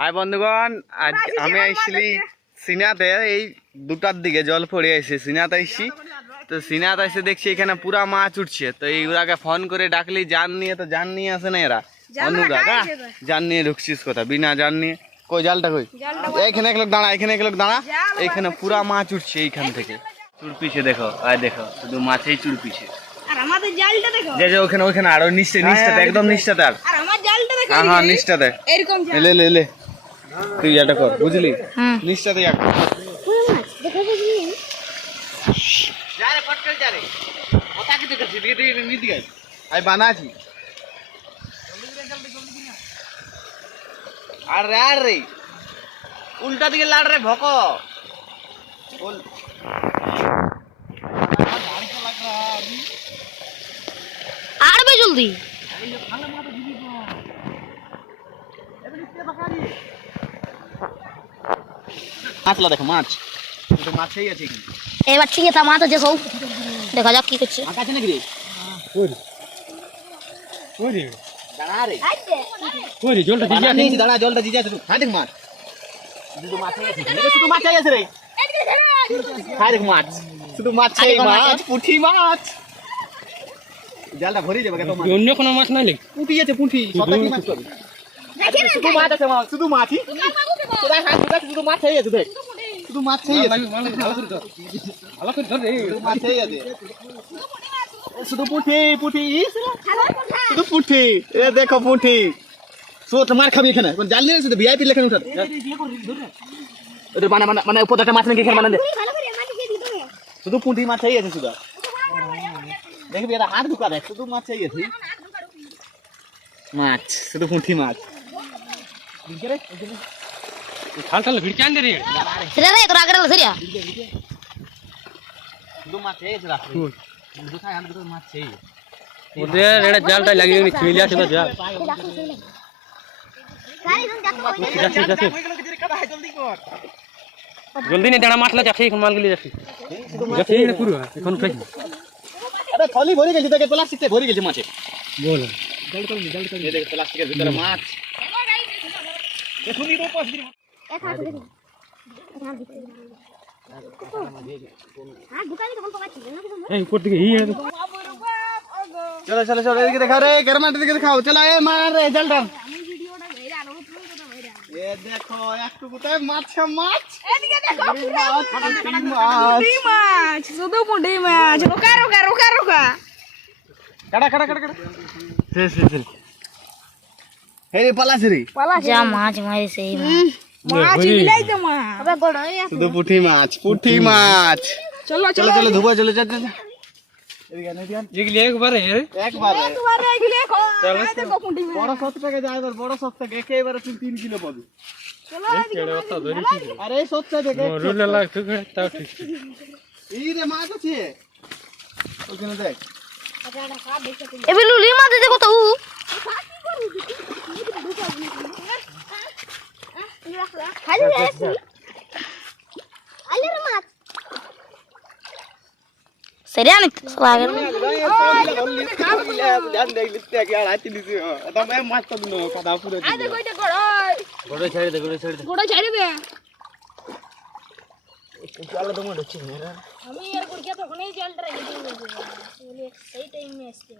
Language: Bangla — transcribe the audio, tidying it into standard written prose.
হাই বন্ধুগণ, আজ আমি আইসলি সিনাতে। এই 2টার দিকে জল পড়ে আইছে, সিনাতে আইসি। তো সিনাতে আইসে দেখছি এখানে পুরা মাছ উঠছে। তো এই ওরাকে ফোন করে ডাকলি জান নিয়ে, তো জান নিয়ে আসে না এরা। অনুরা না জান নিয়ে ঢুকছিস কথা, বিনা জান নিয়ে। কই জালটা কই? এইখানে এক লোক দাঁড়া, এখানে এক লোক দাঁড়া। এইখানে পুরা মাছ উঠছে এইখান থেকে। চুরপিছে দেখো, আয় দেখো, শুধু মাছেই চুরপিছে। আর আমাদের জালটা দেখো, যে যে ওখানে ওখানে আরো নিচটাতে, একদম নিচটাতে। আর আমার জালটা দেখো, হ্যাঁ হ্যাঁ নিচটাতে এরকম জাল। লে লে লে তুই এটা কর, বুঝলি? নিচটাতে এক দেখো বুঝলি যা রে পটকল যা রে, কথা কি দেখছিস? দিকে নিদি গায় আই বানাছি। আর রে উল্টা দিকে লাড় রে ভক বল। আর বে জলদি মাছলা দেখো, মাছ তো মাছই আছে এখানে। এবার ঠিক আছে, মাছ দেখো, দেখা যাক কি করছে। মাছ আছে নাকি রে? ওই ওই দাঁড়া রে, ওই জলটা দিজা আছে, দাঁড়া জলটা দিজা আছে। হ্যাঁ দেখ মাছ, শুধু মাছই আছে, শুধু মাছই আছে রে। হ্যাঁ দেখ মাছ, শুধু মাছই, মাছ পুঁটি মাছ। জালটা ভরে যাবে কত মাছ, অন্য কোনো মাছ নাই লে। পুঁটি আছে, পুঁটি কত কি মাছ পাবি? শুধু মাছ আছে, মাছ শুধু মাছই। তোরা হাত দুটা শুধু মাছই আছে দেখ, শুধু মাছই আছে। ভালো করে ধর, ভালো করে ধর রে, শুধু মাছই আছে। শুধু পুঁটি পুঁটি, শুধু পুঁটি। এ দেখো পুঁটি, সোট মার খাবি এখানে। কোন জাল নিয়ে শুধু ভিআইপি লেখা উঠা। ওদের মানে উপরটা মাছ নাকি এখানে বানান দে। শুধু পুঁটি মাছই আছে শুধু। দেখবি এটা হাত ঢুকা দেখ, শুধু মাছই আছে। মাছ শুধু পুঁটি মাছ। খালটা ভিড়চান দে রে। সেটা রে তোরা আগড়া লসরিয়া শুধু মাছই আছে রাখ। কোথায় আমরা তো মাছই। ওদের এটা জালটা লাগিয়ে নি খেলে আসে যা। জলদি নে দাঁড়া, মাছলা যাচ্ছে এখন, মালগুলি যাচ্ছে যাচ্ছে না পুরো এখন ফেক। আরে থলি ভরে গেছে, দেখে প্লাস্টিকে ভরে গেছে মাছে। বল এই দেখ প্লাস্টিকের ভিতরে মাছ। এখনই তো পাস দিই। এই উপর দিকে ই আছে। চলো চলো চলো, এদিকে দেখা রে, গরমাটা দিকে দেখাও। চলো এ মার রে জালটা। এ দেখো একটু কোথায় মাছ, মাছ এদিকে দেখো, মাছ মাছ শুধু মুডি মাছ। রোকা রোকা রোকা রোকা, কাটা কাটা কাটা কাটা। শেষ শেষ শেষ। হে রে পালাস রে, যা মাছ মারিছে এই মাছ ইলাই তো মাছ। আবে বড় শুধু পুঁটি মাছ, পুঁটি মাছ। চলো চলো চলো ধুবা, চলো চল চল। এদিকে না দিয়ান, এগুলি একবারে একবারে একবারে এগুলো চলো দেখো পুঁটি মাছ। বড় 100 টাকা যায়, এবার বড় 100 টাকা একেবারে তুই 3 কিলো পাবি। চলো ছেড়ে অত ধরেছি আরে 100 টাকা রুলে লাগতো তাও ঠিক। এই রে মাছ আছে ওখানে দেখ। এবে লুলি মাছ দেখো তো খালি রে আলে রে মাছ সেরে আনি সাগর জান দেখ লিতে কি আর আইতি দিছি। তবে মাছ তো দিন কথা পুরো দিন। আদে কইতে গড়াই গোড়ে ছেড়ে দে, গোড়ে ছেড়ে দে। গড়াই ছাড়ে দে। চলো তো মনে হচ্ছে আমি আর গুড় কে তখনই জলটা রেখে দিয়েছি, বলি সেই টাইমে আসছে।